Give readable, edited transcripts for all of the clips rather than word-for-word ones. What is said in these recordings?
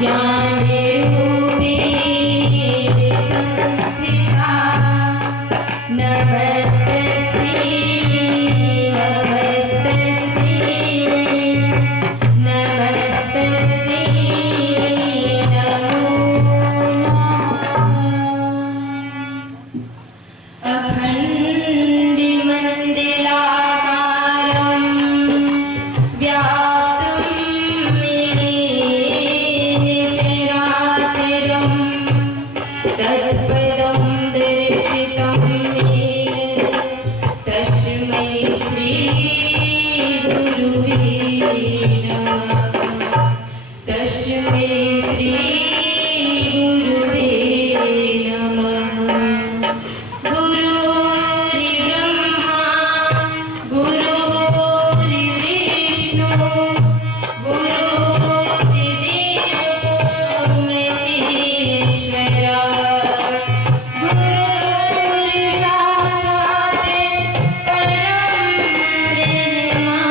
ज्ञानरूपिणी संस्थिता नमस्तस्यै नमो नमः। अखण्डमण्डलाकारं व्याप्तं येन चराचरं तत्पदं दर्शितं येन तस्मै श्रीगुरुवे नमः। तस्मै श्रीगुरुवे नमः। गुरुर्ब्रह्मा गुरुर्विष्णु गुरुर्देवो महेश्वरा गुरुर्साक्षात् परं ब्रह्मा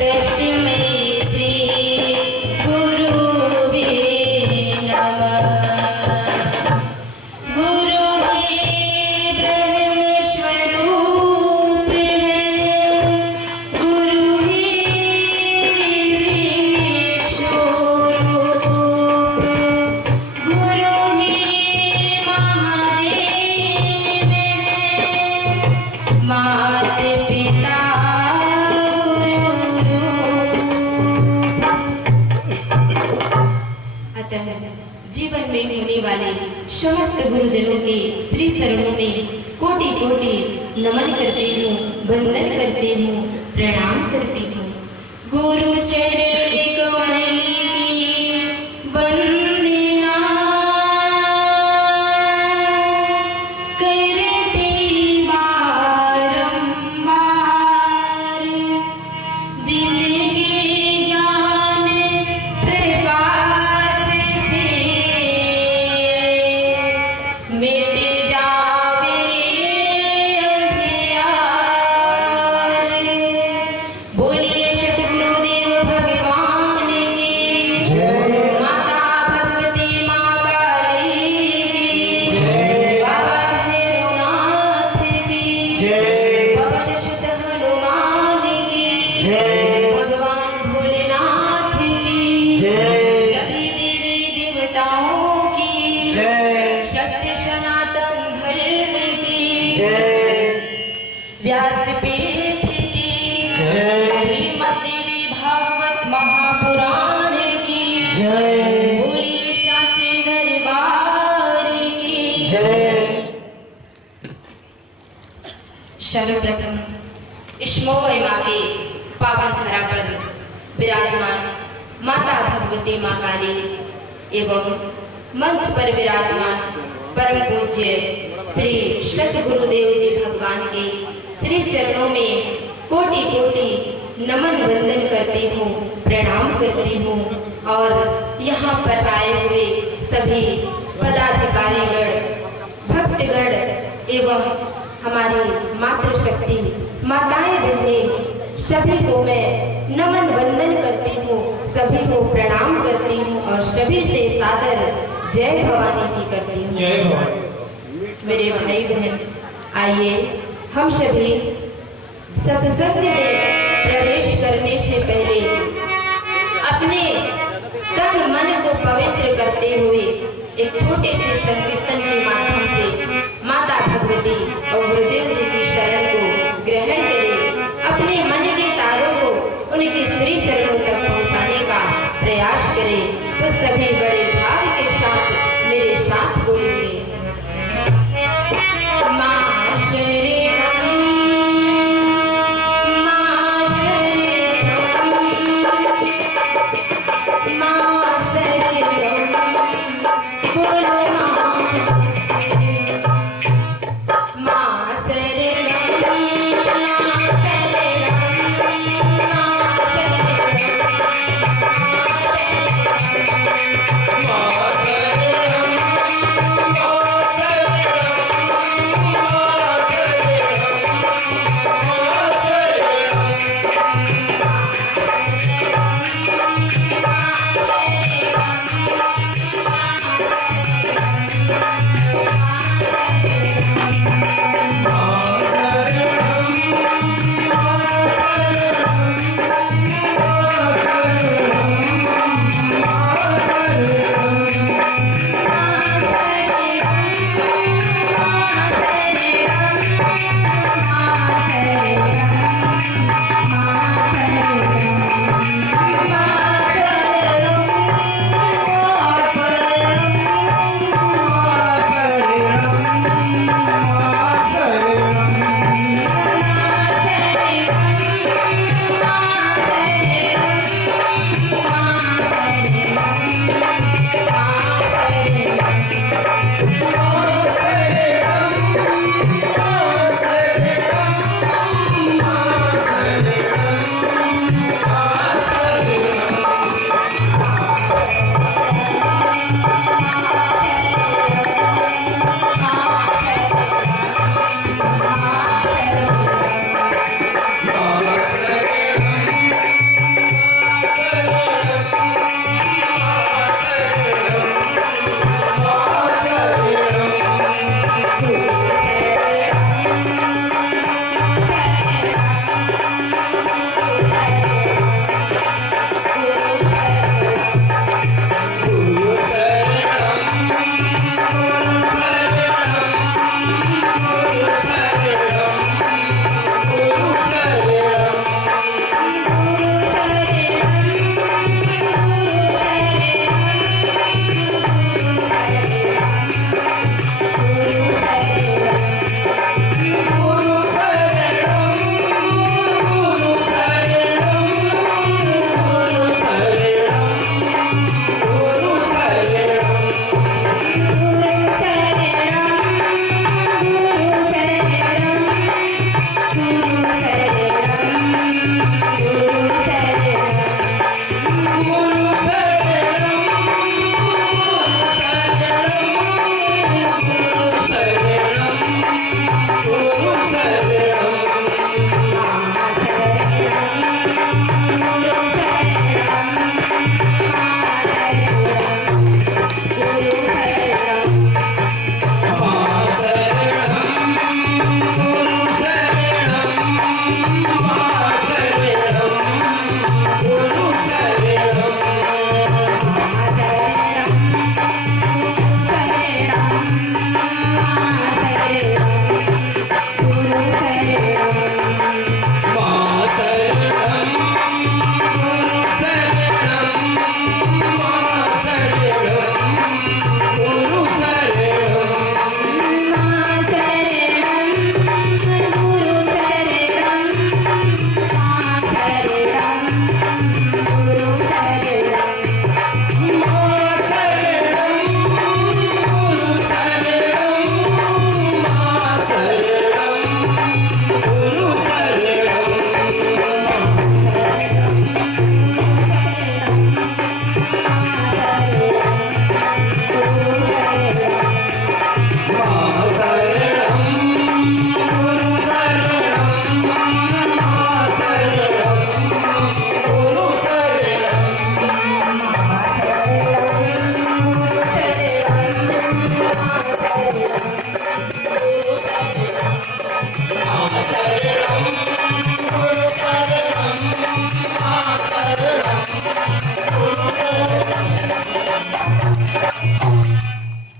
तस्मै श्री गुरुवे नमः। गुरु ही ब्रह्म स्वरूप है, गुरु ही विष्णु रूप, गुरु ही महादेव है, मात पिता गुरु रूप। अतः जीवन में होने वाले समस्त गुरुजनों के श्री चरणों में कोटि कोटि नमन करती हूँ, वंदन करती हूँ, प्रणाम करती हूँ। गुरु चरण कमल की वंदना करती बारंबार, जिनके ज्ञान प्रकाश से मिट जावे अंधियार। बोलिए सतगुरुदेव भगवान की माता भगवती माँ काली की, बाबा भैरवनाथ की, पवन सुत हनुमान की, भगवान भोलेनाथ की, सभी देवी देवताओं की, सत्य सनातन धर्म की, व्यासपीठ की, श्रीमद्देवी भागवत महापुराण की, बोलिए साचे दरबार की। सर्वप्रथम इस मोहई माँ के पावन धरा पर विराजमान माता भगवती माँ काली एवं मंच पर विराजमान परम पूज्य श्री सतगुरुदेव जी भगवान के श्री चरणों में कोटि कोटि नमन वंदन करती हूँ, प्रणाम करती हूँ। और यहाँ पर आए हुए सभी पदाधिकारीगण, भक्तगण एवं हमारी मातृशक्ति माताएं बहनें, सभी को मैं नमन वंदन करती हूँ, सभी को प्रणाम करती हूँ और सभी से सादर जय भवानी की करती हूँ। जय भवानी। मेरे भाई बहन, आइए हम सभी सत्संग में प्रवेश करने से पहले अपने तन मन को पवित्र करते हुए एक छोटे से संकीर्तन के माध्यम से माता भगवती और गुरुदेव जी की शरण को ग्रहण करें, अपने मन के तारों को उनके श्री चरणों तक पहुंचाने का प्रयास करें। तो सभी बड़े भाव के साथ मेरे साथ बोलेंगे। माँ शरणम, माँ शरणम, माँ शरणम, बोलो माँ शरणम, माँ शरणम, माँ शरणम, माँ शरणम।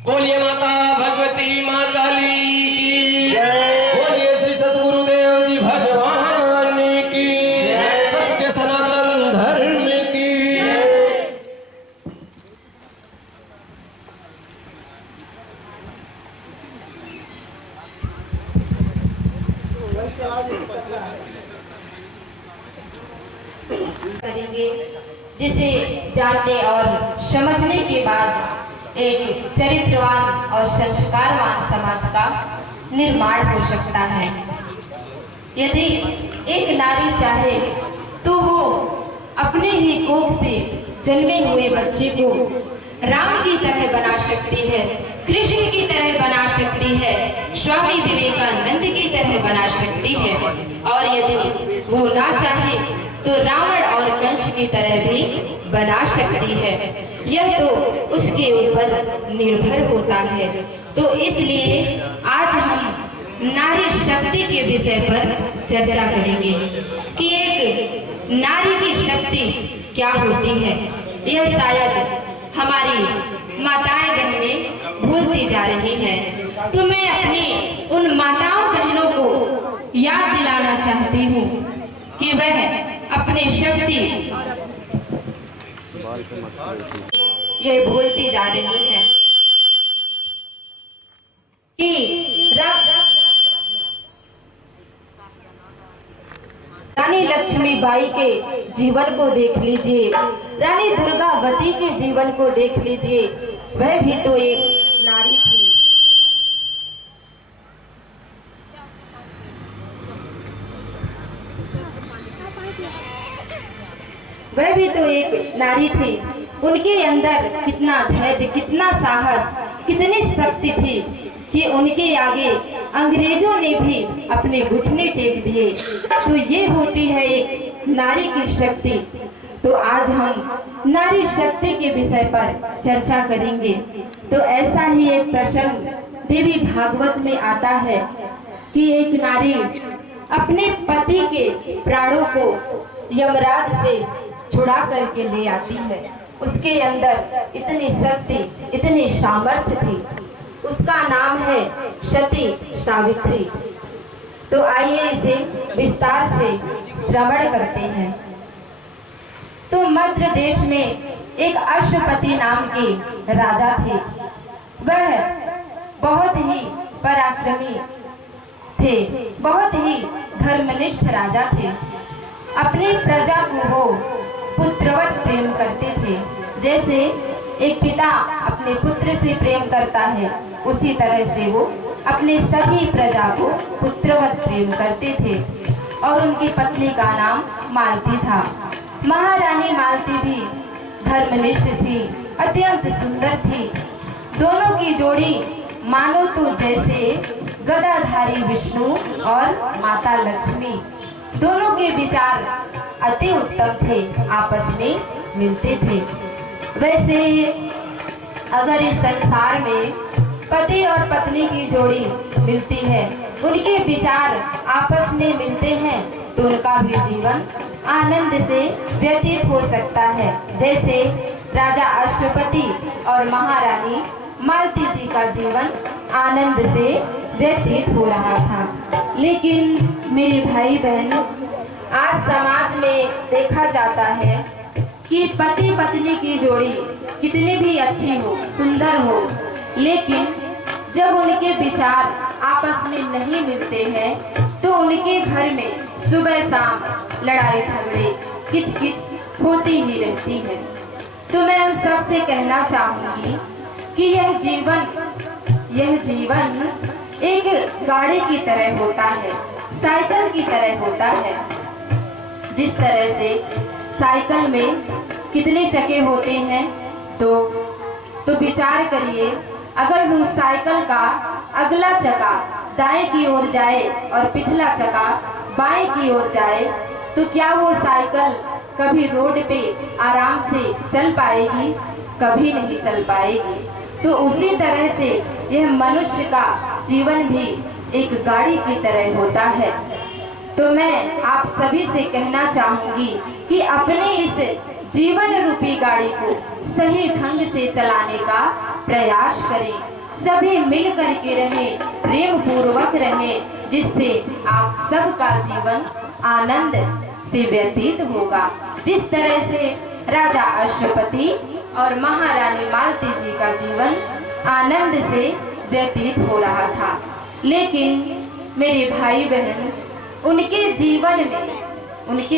बोलिए माता भगवती माँ काली की जय। बोलिए श्री सतगुरुदेव जी भगवान की जय। सत्य सनातन धर्म की जय। करेंगे, जिसे जानने और समझने के बाद एक चरित्रवान और संस्कारवान समाज का निर्माण हो सकता है। यदि एक नारी चाहे तो वो अपने ही कोख से जन्मे हुए बच्चे को राम की तरह बना सकती है, कृष्ण की तरह बना सकती है, स्वामी विवेकानंद की तरह बना सकती है, और यदि वो ना चाहे तो रावण और कंस की तरह भी बना सकती है। यह तो उसके ऊपर निर्भर होता है। तो इसलिए आज हम नारी शक्ति के विषय पर चर्चा करेंगे कि एक नारी की शक्ति क्या होती है। यह शायद हमारी माताएं बहनें भूलती जा रही हैं। तो मैं अपनी उन माताओं बहनों को याद दिलाना चाहती हूँ कि वह अपनी शक्ति यह भूलती जा रही है कि रानी लक्ष्मीबाई के जीवन को देख लीजिए, रानी दुर्गावती के जीवन को देख लीजिए, वह भी तो एक नारी थी। वह भी तो एक नारी थी। उनके अंदर कितना धैर्य, कितना साहस, कितनी शक्ति थी कि उनके आगे अंग्रेजों ने भी अपने घुटने टेक दिए। तो ये होती है एक नारी की शक्ति। तो आज हम नारी शक्ति के विषय पर चर्चा करेंगे। तो ऐसा ही एक प्रसंग देवी भागवत में आता है कि एक नारी अपने पति के प्राणों को यमराज से छुड़ा करके ले आती है। उसके अंदर इतनी शक्ति, इतनी सामर्थ्य थी। उसका नाम है सती सावित्री। तो आइए इसे विस्तार से श्रवण करते हैं। तो मध्य देश में एक अश्वपति नाम के राजा थे। वह बहुत ही पराक्रमी थे, बहुत ही धर्मनिष्ठ राजा थे। अपनी प्रजा को वो पुत्रवत प्रेम करते थे। जैसे एक पिता अपने पुत्र से प्रेम करता है, उसी तरह से वो अपने सभी प्रजा को पुत्रवत प्रेम करते थे। और उनकी पत्नी का नाम मालती था। महारानी मालती भी धर्मनिष्ठ थी, अत्यंत सुंदर थी। दोनों की जोड़ी मानो तो जैसे गदाधारी विष्णु और माता लक्ष्मी। दोनों के विचार अति उत्तम थे, आपस में मिलते थे। वैसे अगर इस संसार में पति और पत्नी की जोड़ी मिलती है, उनके विचार आपस में मिलते हैं, तो उनका भी जीवन आनंद से व्यतीत हो सकता है। जैसे राजा अश्वपति और महारानी मालती जी का जीवन आनंद से व्यतीत हो रहा था। लेकिन मेरे भाई बहन, आज समाज में देखा जाता है कि पति पत्नी की जोड़ी कितनी भी अच्छी हो, सुंदर हो, लेकिन जब उनके विचार आपस में नहीं मिलते हैं तो उनके घर में सुबह शाम लड़ाई झगड़े किचकिच होती ही रहती है। तो मैं उन सबसे कहना चाहूंगी कि यह जीवन एक गाड़ी की तरह होता है, साइकिल की तरह होता है। जिस तरह से साइकिल में कितने चक्के होते हैं, तो विचार करिए, अगर उस साइकिल का अगला चक्का दाएं की ओर जाए और पिछला चक्का बाएं की ओर जाए, तो क्या वो साइकिल कभी रोड पे आराम से चल पाएगी? कभी नहीं चल पाएगी। तो उसी तरह से यह मनुष्य का जीवन भी एक गाड़ी की तरह होता है। तो मैं आप सभी से कहना चाहूंगी कि अपने इस जीवन रूपी गाड़ी को सही ढंग से चलाने का प्रयास करें। सभी मिल कर के रहें, प्रेम पूर्वक रहें, जिससे आप सबका जीवन आनंद से व्यतीत होगा। जिस तरह से राजा अश्वपति और महारानी मालती जी का जीवन आनंद से व्यतीत हो रहा था, लेकिन मेरे भाई बहन, उनके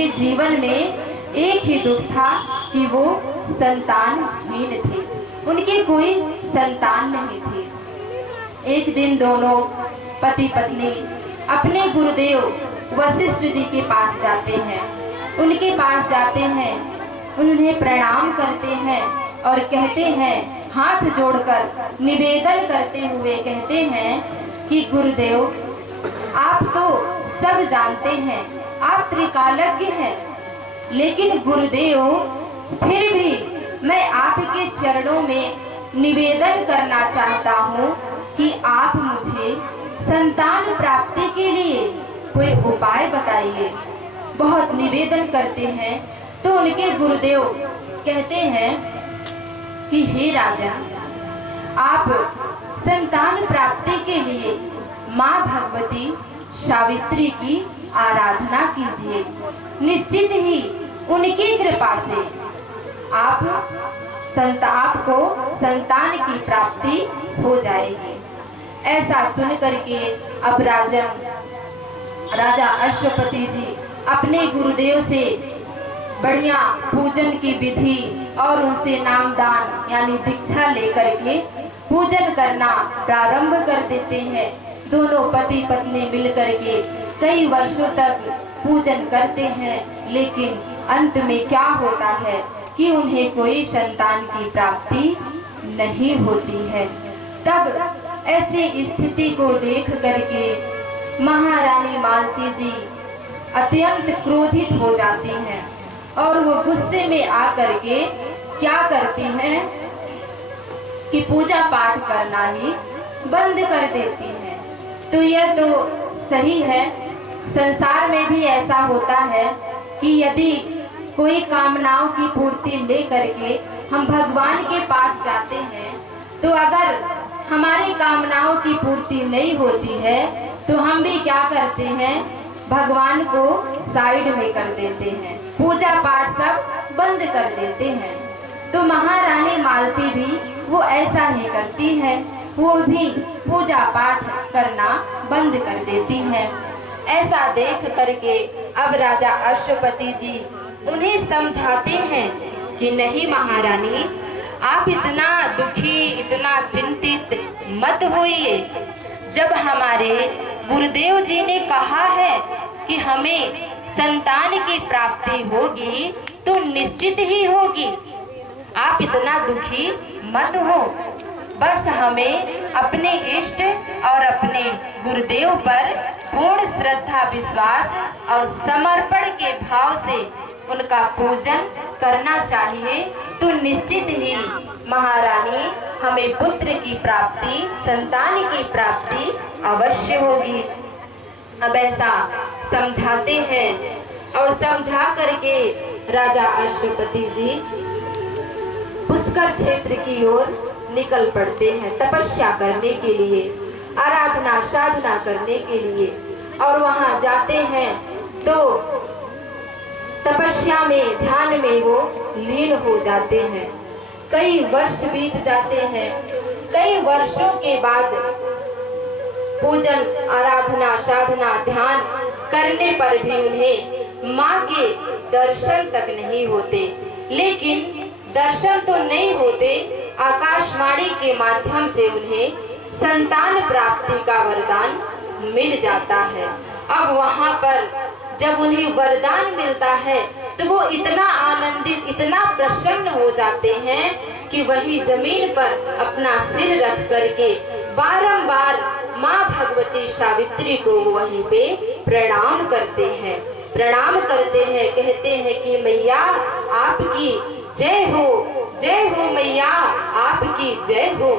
जीवन में एक ही दुख था कि वो संतानहीन थे। उनकी कोई संतान नहीं थी। एक दिन दोनों पति पत्नी अपने गुरुदेव वशिष्ठ जी के पास जाते हैं। उनके पास जाते हैं, उन्हें प्रणाम करते हैं और कहते हैं, हाथ जोड़कर निवेदन करते हुए कहते हैं कि गुरुदेव, आप तो सब जानते हैं, आप त्रिकालज्ञ हैं, लेकिन गुरुदेव फिर भी मैं आपके चरणों में निवेदन करना चाहता हूँ कि आप मुझे संतान प्राप्ति के लिए कोई उपाय बताइए। बहुत निवेदन करते हैं तो उनके गुरुदेव कहते हैं कि हे राजा, आप संतान प्राप्ति के लिए माँ भगवती सावित्री की आराधना कीजिए। निश्चित ही उनकी कृपा से आपको संतान की प्राप्ति हो जाएगी। ऐसा सुन करके अब राजा अश्वपति जी अपने गुरुदेव से बढ़िया पूजन की विधि और उनसे नामदान यानी दीक्षा लेकर के पूजन करना प्रारंभ कर देते हैं। दोनों पति पत्नी मिलकर के कई वर्षों तक पूजन करते हैं, लेकिन अंत में क्या होता है कि उन्हें कोई संतान की प्राप्ति नहीं होती है। तब ऐसी स्थिति को देख करके महारानी मालती जी अत्यंत क्रोधित हो जाती हैं और वो गुस्से में आकर के क्या करती हैं कि पूजा पाठ करना ही बंद कर देती हैं। तो यह तो सही है, संसार में भी ऐसा होता है कि यदि कोई कामनाओं की पूर्ति ले करके हम भगवान के पास जाते हैं, तो अगर हमारी कामनाओं की पूर्ति नहीं होती है तो हम भी क्या करते हैं, भगवान को साइड में कर देते हैं, पूजा पाठ सब बंद कर देते हैं। तो महारानी मालती भी वो ऐसा ही करती है, वो भी पूजा पाठ करना बंद कर देती है। ऐसा देख करके अब राजा अश्वपति जी उन्हें समझाते हैं कि नहीं महारानी, आप इतना दुखी, इतना चिंतित मत होइए। जब हमारे गुरुदेव जी ने कहा है कि हमें संतान की प्राप्ति होगी तो निश्चित ही होगी। आप इतना दुखी मत हो, बस हमें अपने इष्ट और अपने गुरुदेव पर पूर्ण श्रद्धा, विश्वास और समर्पण के भाव से उनका पूजन करना चाहिए, तो निश्चित ही महारानी हमें पुत्र की प्राप्ति, संतान की प्राप्ति अवश्य होगी। अब ऐसा समझाते हैं और समझा करके राजा अश्वपति जी पुष्कर क्षेत्र की ओर निकल पड़ते हैं तपस्या करने के लिए, आराधना साधना करने के लिए। और वहां जाते हैं तो तपस्या में, ध्यान में वो लीन हो जाते हैं। कई वर्ष बीत जाते हैं। कई वर्षों के बाद पूजन, आराधना साधना ध्यान करने पर भी उन्हें माँ के दर्शन तक नहीं होते। लेकिन दर्शन तो नहीं होते, आकाशवाणी के माध्यम से उन्हें संतान प्राप्ति का वरदान मिल जाता है। अब वहां पर जब उन्हें वरदान मिलता है तो वो इतना आनंदित, इतना प्रसन्न हो जाते हैं कि वही जमीन पर अपना सिर रख करके बारंबार माँ भगवती सावित्री को वहीं पे प्रणाम करते हैं। प्रणाम करते हैं, कहते हैं कि मैया आपकी जय हो, जय हो मैया आपकी जय हो।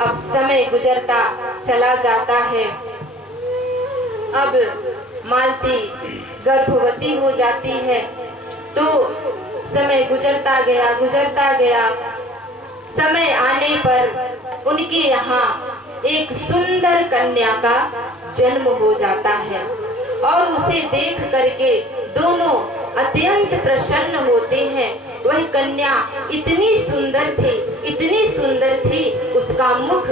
अब समय गुजरता चला जाता है। अब मालती गर्भवती हो जाती है तो समय गुजरता गया। समय आने पर उनके यहाँ एक सुंदर कन्या का जन्म हो जाता है और उसे देख करके दोनों अत्यंत प्रसन्न होते हैं। वह कन्या इतनी सुंदर थी, उसका मुख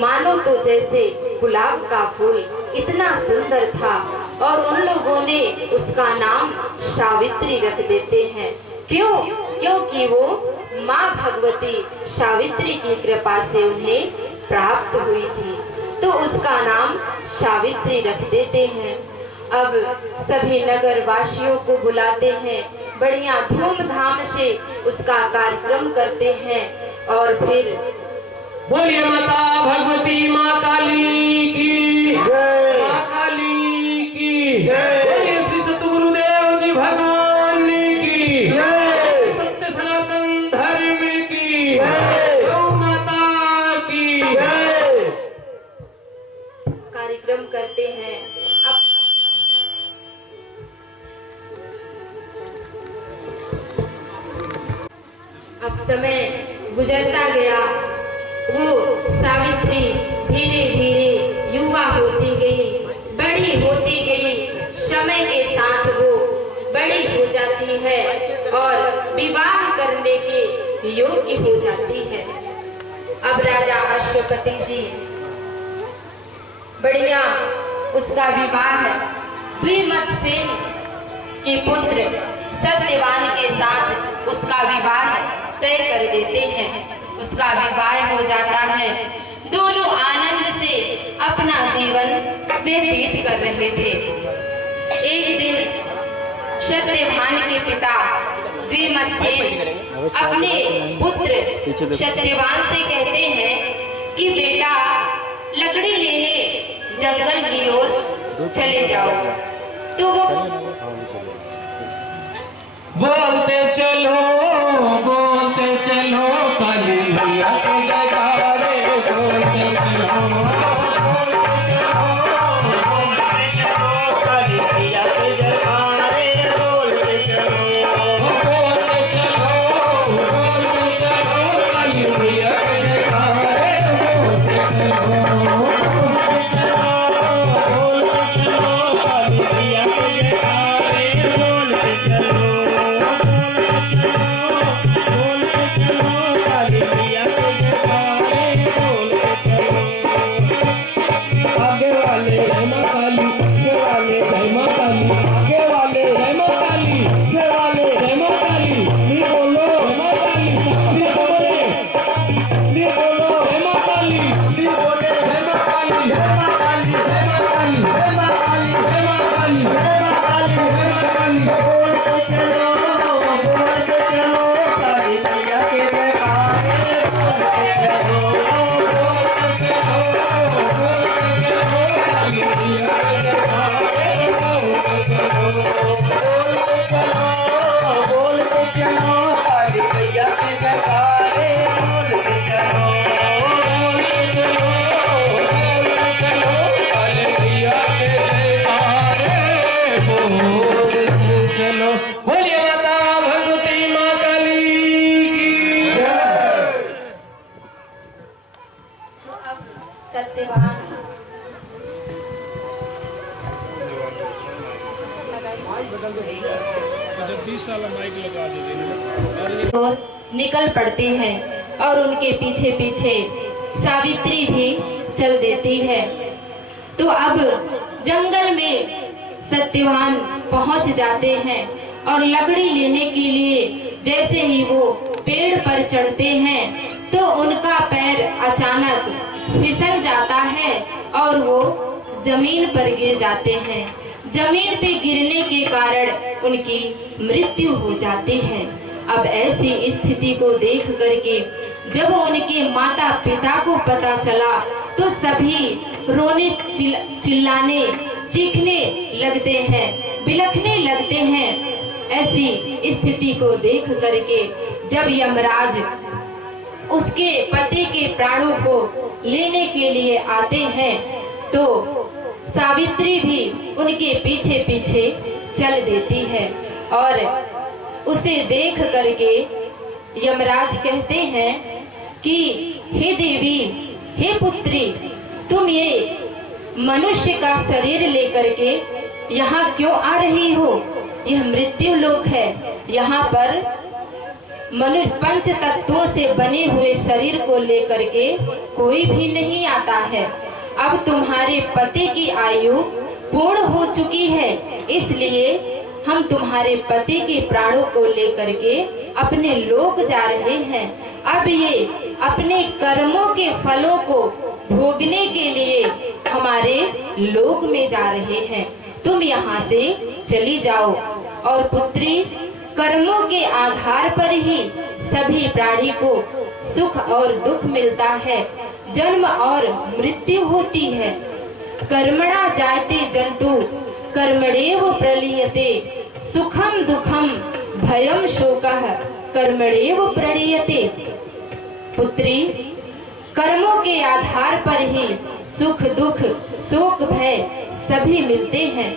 मानो तो जैसे गुलाब का फूल इतना सुंदर था। और उन लोगों ने उसका नाम सावित्री रख देते हैं। क्यों? क्योंकि वो माँ भगवती सावित्री की कृपा से उन्हें प्राप्त हुई थी, तो उसका नाम सावित्री रख देते हैं। अब सभी नगर वासियों को बुलाते हैं, बढ़िया धूमधाम से उसका कार्यक्रम करते हैं और फिर बोलिए माता भगवती माँ काली की जय, माँ काली की जय, बोलिए श्री सतगुरुदेव जी भगवान की जय, सत्य सनातन धर्म की जय, गौ माता की जय। कार्यक्रम करते हैं। अब समय गुजरता गया। वो सावित्री धीरे धीरे युवा होती गई, बड़ी होती गई। समय के साथ वो बड़ी हो जाती है और विवाह करने के योग्य हो जाती है। अब राजा अश्वपति जी बढ़िया उसका विवाह द्विमतसेन के पुत्र सत्यवान के साथ उसका विवाह तय कर देते हैं। उसका विवाह हो जाता है। दोनों आनंद से अपना जीवन व्यतीत कर रहे थे। एक दिन सत्यवान के पिता द्विमतसेन अपने पुत्र सत्यवान से कहते हैं कि बेटा लकड़ी लेने जंगल की ओर चले जाओ। तो वो बोलते चलो काली मैया के जयकारे, बोलते चलो काली मैया के जयकारे, बोलते चलो काली मैया के जयकारे, बोलते चलो काली मैया के जयकारे, बोलते चलो। आगे वाले जय मां काली, पीछे वाले जय मां काली, आगे वाले जय मां काली, पीछे वाले जय मां काली। नी बोलो जय मां काली, नी बोले जय मां काली, नी बोले जय मां काली, जय मां काली, जय मां काली, जय मां काली, जय मां काली, जय मां काली, जय मां काली। बोलते चलो काली मैया के जयकारे, बोलते चलो बोलिए माता भगवती माँ काली की जय। तो अब सत्यवान जगदीश वाला माइक लगा दीजिए। और निकल पड़ते हैं और उनके पीछे पीछे सावित्री भी चल देती है। तो अब जंगल में सत्यवान पहुंच जाते हैं और लकड़ी लेने के लिए जैसे ही वो पेड़ पर चढ़ते हैं तो उनका पैर अचानक फिसल जाता है और वो जमीन पर गिर जाते हैं। जमीन पे गिरने के कारण उनकी मृत्यु हो जाती है। अब ऐसी स्थिति को देख करके जब उनके माता पिता को पता चला तो सभी रोने चिल्लाने चीखने लगते हैं, बिलखने लगते हैं। ऐसी स्थिति को देख करके जब यमराज उसके पति के प्राणों को लेने के लिए आते हैं तो सावित्री भी उनके पीछे पीछे चल देती है और उसे देख करके यमराज कहते हैं कि हे देवी, हे पुत्री, तुम ये मनुष्य का शरीर लेकर के यहाँ क्यों आ रही हो? यह मृत्यु लोक है। यहाँ पर मनुष्य पंच तत्वों से बने हुए शरीर को लेकर के कोई भी नहीं आता है। अब तुम्हारे पति की आयु पूर्ण हो चुकी है, इसलिए हम तुम्हारे पति के प्राणों को लेकर के अपने लोक जा रहे हैं। अब ये अपने कर्मों के फलों को भोगने के लिए हमारे लोक में जा रहे हैं। तुम यहाँ से चली जाओ। और पुत्री, कर्मों के आधार पर ही सभी प्राणी को सुख और दुख मिलता है, जन्म और मृत्यु होती है। कर्मणा जायते जंतु कर्मणेव प्रलीयते, सुखम दुखम भयम शोकः कर्मणेव प्रणीयते। पुत्री, कर्मों के आधार पर ही सुख दुख शोक भय सभी मिलते हैं।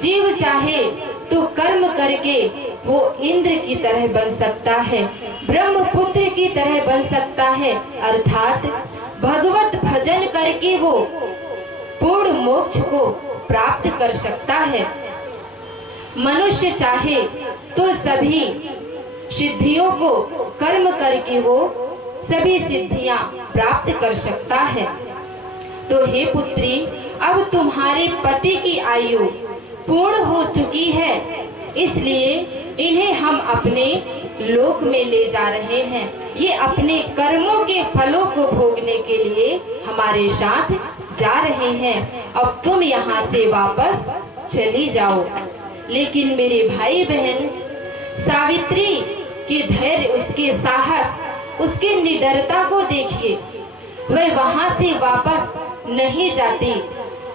जीव चाहे तो कर्म करके वो इंद्र की तरह बन सकता है, ब्रह्मपुत्र की तरह बन सकता है, अर्थात भगवत भजन करके वो पूर्ण मोक्ष को प्राप्त कर सकता है। मनुष्य चाहे तो सभी सिद्धियों को कर्म करके वो सभी सिद्धियां प्राप्त कर सकता है। तो हे पुत्री, अब तुम्हारे पति की आयु पूर्ण हो चुकी है, इसलिए इन्हें हम अपने लोक में ले जा रहे हैं। ये अपने कर्मों के फलों को भोगने के लिए हमारे साथ जा रहे हैं। अब तुम यहाँ से वापस चली जाओ। लेकिन मेरे भाई बहन, सावित्री के धैर्य, उसके साहस, उसके निडरता को देखिए। वह वहां से वापस नहीं जाती,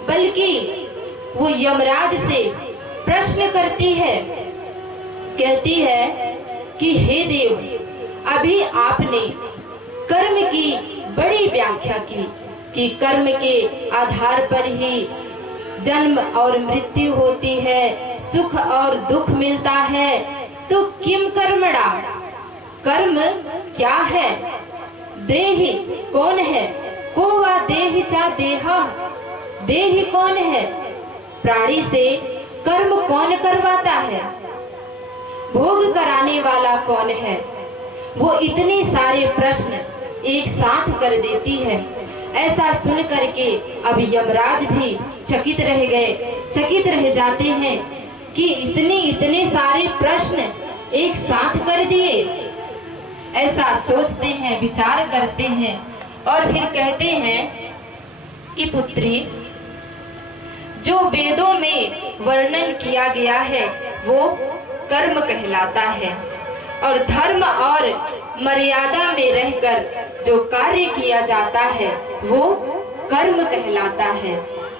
बल्कि वो यमराज से प्रश्न करती है। कहती है कि हे देव, अभी आपने कर्म की बड़ी व्याख्या की कि कर्म के आधार पर ही जन्म और मृत्यु होती है, सुख और दुख मिलता है। तो किम कर्मणा, कर्म क्या है? देहि कौन है? को वा देहि चा देहा, देहि कौन है? प्राणी से कर्म कौन करवाता है? भोग कराने वाला कौन है? वो इतने सारे प्रश्न एक साथ कर देती है। ऐसा सुन करके अब यमराज भी चकित रह गए, चकित रह जाते हैं कि इसने इतने सारे प्रश्न एक साथ कर दिए। ऐसा सोचते हैं, विचार करते हैं और फिर कहते हैं कि पुत्री, जो वेदों में वर्णन किया गया है वो कर्म कहलाता है, और धर्म और मर्यादा में रहकर जो कार्य किया जाता है वो कर्म कहलाता है।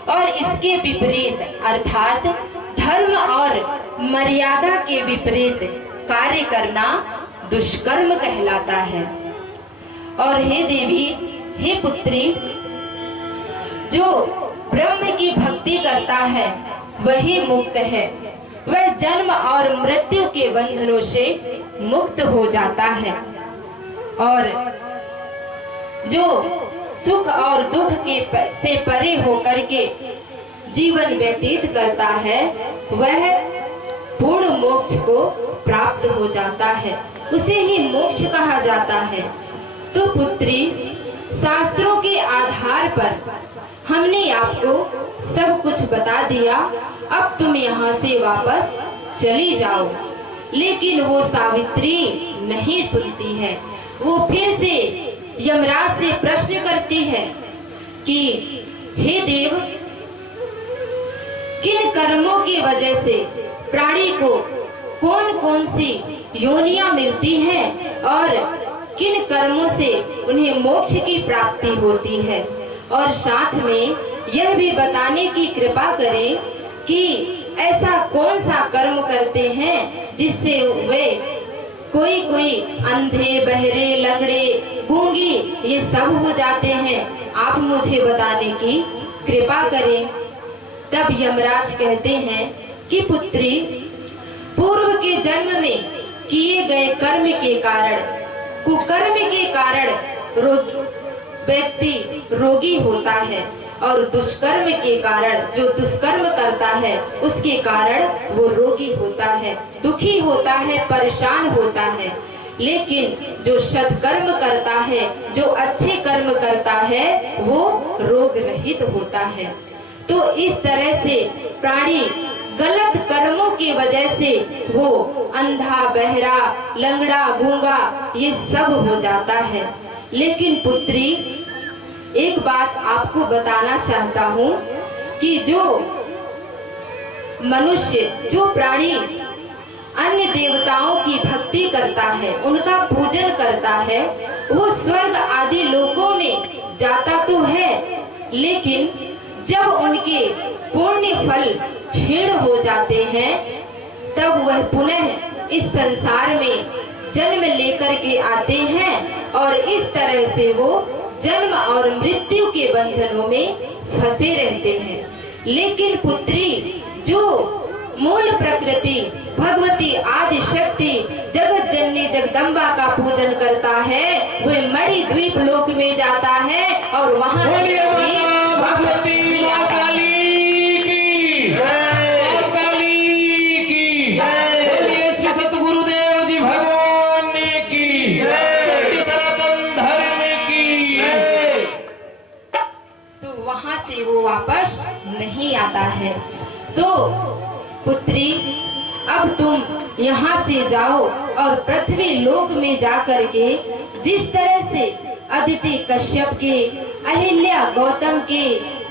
और इसके विपरीत अर्थात धर्म और मर्यादा के विपरीत कार्य करना दुष्कर्म कहलाता है। और हे देवी, हे पुत्री, जो ब्रह्म की भक्ति करता है वही मुक्त है। वह जन्म और मृत्यु के बंधनों से मुक्त हो जाता है, और जो सुख और दुख के से परे होकर के जीवन व्यतीत करता है वह पूर्ण मोक्ष को प्राप्त हो जाता है, उसे ही मोक्ष कहा जाता है। तो पुत्री, शास्त्रों के आधार पर हमने आपको सब कुछ बता दिया। अब तुम यहाँ से वापस चली जाओ। लेकिन वो सावित्री नहीं सुनती है। वो फिर से यमराज से प्रश्न करती है कि हे देव, किन कर्मों की वजह से प्राणी को कौन कौन सी योनियां मिलती हैं और किन कर्मों से उन्हें मोक्ष की प्राप्ति होती है, और साथ में यह भी बताने की कृपा करें कि ऐसा कौन सा कर्म करते हैं जिससे वे कोई अंधे, बहरे, लंगड़े, गूंगी ये सब हो जाते हैं। आप मुझे बताने की कृपा करें। तब यमराज कहते हैं कि पुत्री, पूर्व के जन्म में किए गए कर्म के कारण, कुकर्म के कारण व्यक्ति रोगी होता है, और दुष्कर्म के कारण जो दुष्कर्म करता है उसके कारण वो रोगी होता है, दुखी होता है, परेशान होता है। लेकिन जो सत्कर्म करता है, जो अच्छे कर्म करता है, वो रोग रहित होता है। तो इस तरह से प्राणी गलत कर्मों की वजह से वो अंधा, बहरा, लंगड़ा, गूंगा ये सब हो जाता है। लेकिन पुत्री, एक बात आपको बताना चाहता हूँ कि जो मनुष्य, जो प्राणी अन्य देवताओं की भक्ति करता है, उनका पूजन करता है, वो स्वर्ग आदि लोकों में जाता तो है, लेकिन जब उनके पुण्य फल क्षीण हो जाते हैं तब वह पुनः इस संसार में जन्म लेकर के आते हैं, और इस तरह से वो जन्म और मृत्यु के बंधनों में फंसे रहते हैं। लेकिन पुत्री, जो मूल प्रकृति भगवती आदि शक्ति जगत जननी जगदम्बा का पूजन करता है, वह मणि द्वीप लोक में जाता है और वहाँ भगवती माँ काली की जय, काली की जय, बोलिए श्री सतगुरुदेव जी भगवान की जय, सत्य सनातन धर्म की जय। तो वहाँ से वो वापस नहीं आता है। तो पुत्री, अब तुम यहाँ से जाओ और पृथ्वी लोक में जाकर के जिस तरह से अदिति कश्यप के, अहिल्या गौतम के,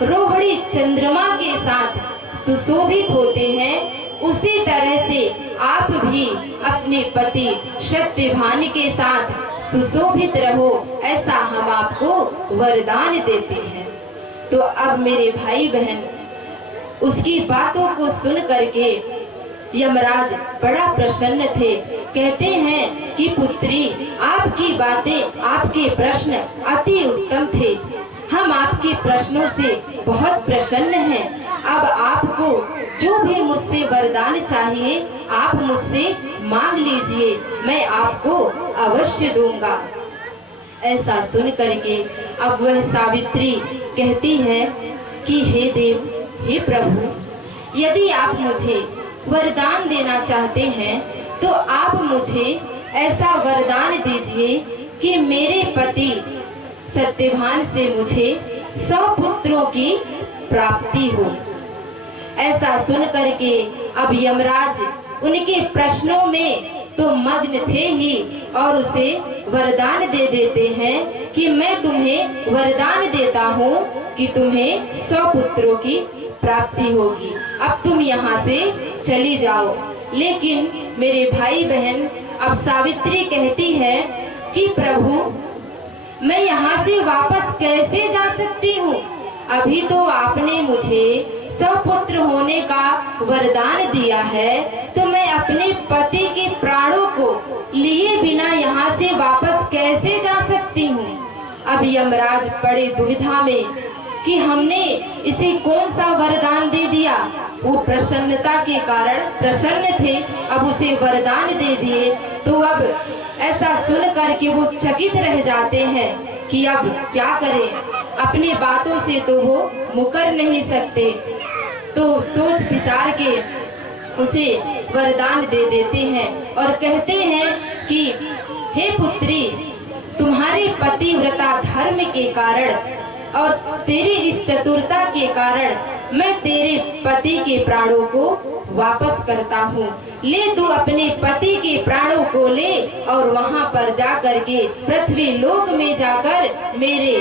रोहिणी चंद्रमा के साथ सुशोभित होते हैं, उसी तरह से आप भी अपने पति सत्यभान के साथ सुशोभित रहो, ऐसा हम आपको वरदान देते हैं। तो अब मेरे भाई बहन, उसकी बातों को सुन करके यमराज बड़ा प्रसन्न थे। कहते हैं कि पुत्री, आपकी बातें, आपके प्रश्न अति उत्तम थे, हम आपके प्रश्नों से बहुत प्रसन्न हैं। अब आपको जो भी मुझसे वरदान चाहिए आप मुझसे मांग लीजिए, मैं आपको अवश्य दूंगा। ऐसा सुन करके अब वह सावित्री कहती है कि हे देव, हे प्रभु, यदि आप मुझे वरदान देना चाहते हैं तो आप मुझे ऐसा वरदान दीजिए कि मेरे पति सत्यभान से मुझे 100 पुत्रों की प्राप्ति हो। ऐसा सुन करके अब यमराज उनके प्रश्नों में तो मग्न थे ही, और उसे वरदान दे देते हैं कि मैं तुम्हें वरदान देता हूँ कि तुम्हें 100 पुत्रों की प्राप्ति होगी। अब तुम यहाँ से चली जाओ। लेकिन मेरे भाई बहन, अब सावित्री कहती है कि प्रभु, मैं यहाँ से वापस कैसे जा सकती हूँ? अभी तो आपने मुझे 100 पुत्र होने का वरदान दिया है, तो मैं अपने पति के प्राणों को लिए बिना यहाँ से वापस कैसे जा सकती हूँ? अब यमराज बड़े दुविधा में कि हमने इसे कौन सा वरदान दे दिया। वो प्रसन्नता के कारण प्रसन्न थे, अब उसे वरदान दे दिए। तो अब ऐसा सुन करके वो चकित रह जाते हैं कि अब क्या करें, अपनी बातों से तो वो मुकर नहीं सकते। तो सोच विचार के उसे वरदान दे देते हैं और कहते हैं कि हे पुत्री, तुम्हारे पतिव्रता धर्म के कारण और तेरी इस चतुरता के कारण मैं तेरे पति के प्राणों को वापस करता हूँ। ले तू अपने पति के प्राणों को ले और वहाँ पर जाकर के पृथ्वी लोक में जाकर मेरे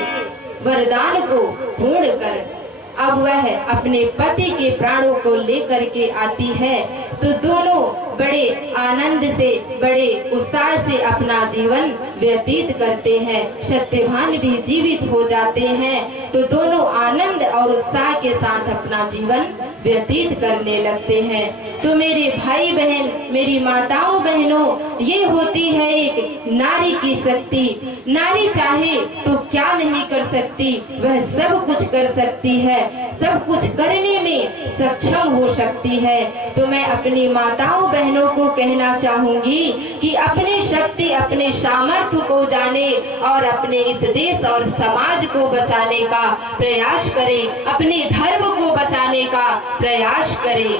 वरदान को पूर्ण कर। अब वह अपने पति के प्राणों को लेकर के आती है, तो दोनों बड़े आनंद से, बड़े उत्साह से अपना जीवन व्यतीत करते हैं। सत्यभान भी जीवित हो जाते हैं, तो दोनों आनंद और उत्साह के साथ अपना जीवन व्यतीत करने लगते हैं। तो मेरे भाई बहन, मेरी माताओं बहनों, ये होती है एक नारी की शक्ति। नारी चाहे तो क्या नहीं कर सकती, वह सब कुछ कर सकती है, सब कुछ करने में सक्षम हो सकती है। तो मैं अपनी माताओं बहनों को कहना चाहूंगी कि अपनी शक्ति, अपने सामर्थ्य को जाने और अपने इस देश और समाज को बचाने का प्रयास करें, अपने धर्म को बचाने का प्रयास करें।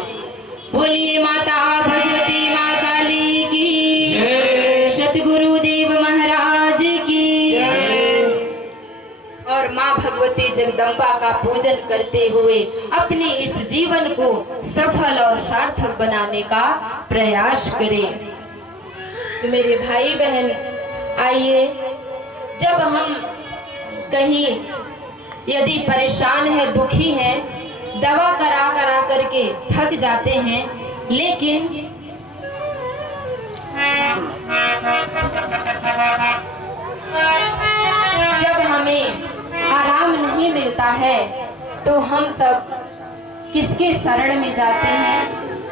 बोलिए माता भगवती माँ काली की जय। सतगुरुदेव महाराज की जय। और माँ भगवती जगदम्बा का पूजन करते हुए अपने इस जीवन को सफल और सार्थक बनाने का प्रयास करें। तो मेरे भाई बहन, आइए, जब हम कहीं यदि परेशान है, दुखी है, दवा करा करके थक जाते हैं, लेकिन जब हमें आराम नहीं मिलता है तो हम सब किसके शरण में जाते हैं?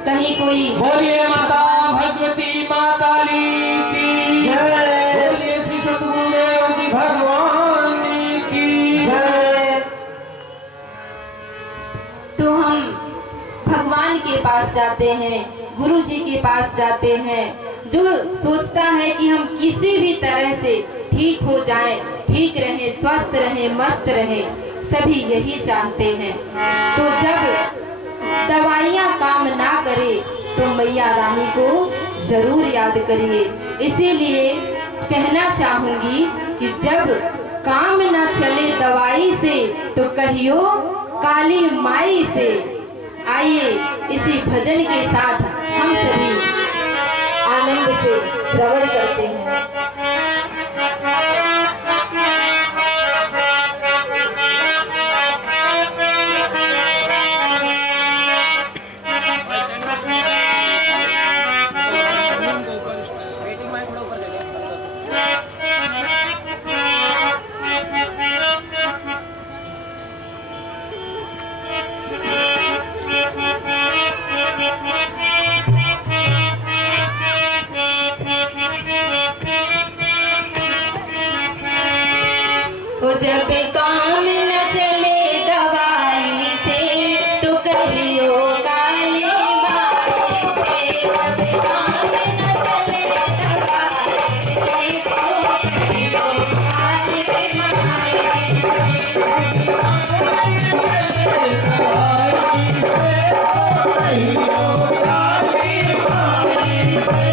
कहीं कोई बोलिए माता भगवती माँ काली की जय। बोलिए श्री सतगुरुदेव जी भगवान की जय। तो हम भगवान के पास जाते हैं, गुरु जी के पास जाते हैं, जो सोचता है कि हम किसी भी तरह से ठीक हो जाएं, ठीक रहे, स्वस्थ रहे, मस्त रहे, सभी यही चाहते हैं। तो जब दवाइयाँ काम ना करे तो मैया रानी को जरूर याद करिए। इसीलिए कहना चाहूंगी कि जब काम न चले दवाई से तो कहियो काली माई से। आइए इसी भजन के साथ हम सभी आनंद से श्रवण करते हैं। जब काम न चले दवाई से तो कहियो काली माई से। जब काम न चले दवाई से तो कहियो काली माई से।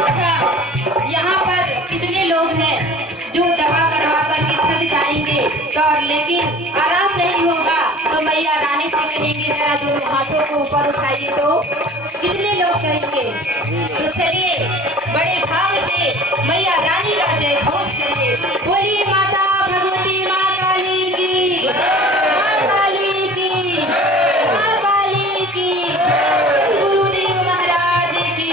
अच्छा, यहाँ पर कितने लोग हैं जो दवा करवा करके थक जाएंगे तो लेकिन आराम नहीं होगा तो मैया रानी से कहेंगे जरा दोनों हाथों को ऊपर उठाइए तो कितने लोग कहेंगे। तो चलिए बड़े भाव से मैया रानी का जय घोष करिए। बोलिए माता भगवती माँ काली की, माँ काली की, माँ काली की, गुरुदेव महाराज की।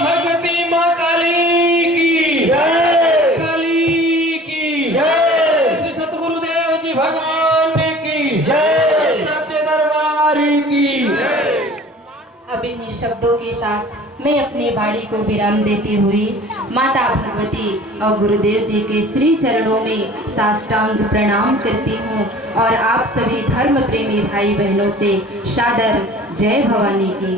भगवती माँ काली की जय, काली की जय, श्री सतगुरुदेव जी भगवान की जय, सच्चे दरबार की जय। अब इन शब्दों के साथ मैं अपनी वाणी को विराम देती हुई माता भगवती और गुरुदेव जी के श्री चरणों में साष्टांग प्रणाम करती हूँ और आप सभी धर्म प्रेमी भाई बहनों से सादर जय भवानी की।